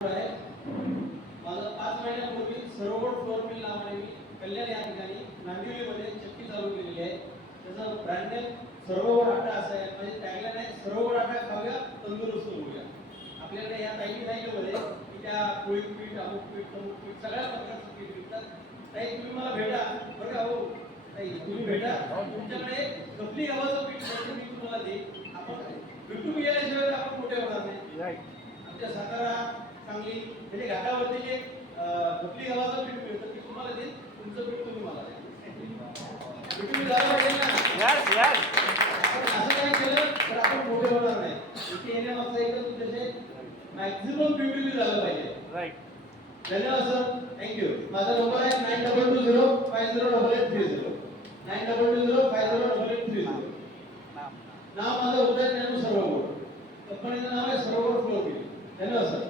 आहे माझं 5 महिन्यापूर्वी सरोवर फ्लोर मिल नावाने मी कल्याण या ठिकाणी नांदिवलीमध्ये चक्की चालू केलेली आहे. त्याचं ब्रँड नेम सरोवर आटा असं आहे. म्हणजे टॅगलाईन आहे सरोवर आटा खाऊया तंदुरुस्त होऊया. आपल्याकडे या ताई मध्ये की त्या पोळी पीठ अमुक पीठ तमुक पीठ सगळ्या प्रकारचं पीठ विकतात. ताई तुम्ही मला भेटा बरं का. हो ताई तुम्ही भेटा. तुमच्याकडे कपली गव्हाचं पीठ द्यायचं मी तुम्हाला देईन. आपण भेटून गेल्याशिवाय आपण मोठे होणार नाही. आमच्या सातारा चांगली म्हणजे घाटावरती जे कपली गव्हाचं पीठ मिळतं ते तुम्हाला देईल. तुमचं पीठ तुम्ही मला द्या. तुम्ही झालं पाहिजे ना. आपण असं काय केलं तर आपण मोठे होणार नाही. इथे येण्यामागचा एकच उद्देश आहे मॅक्झिमम ब्युटी झालं पाहिजे. राईट. धन्यवाद सर. थँक्यू. माझा नंबर आहे 9220508830 9220508830. नाव माझं उदय ज्ञानू सरोवर. कंपनीचं नाव आहे सरोवर फ्लोर मिल. धन्यवाद सर.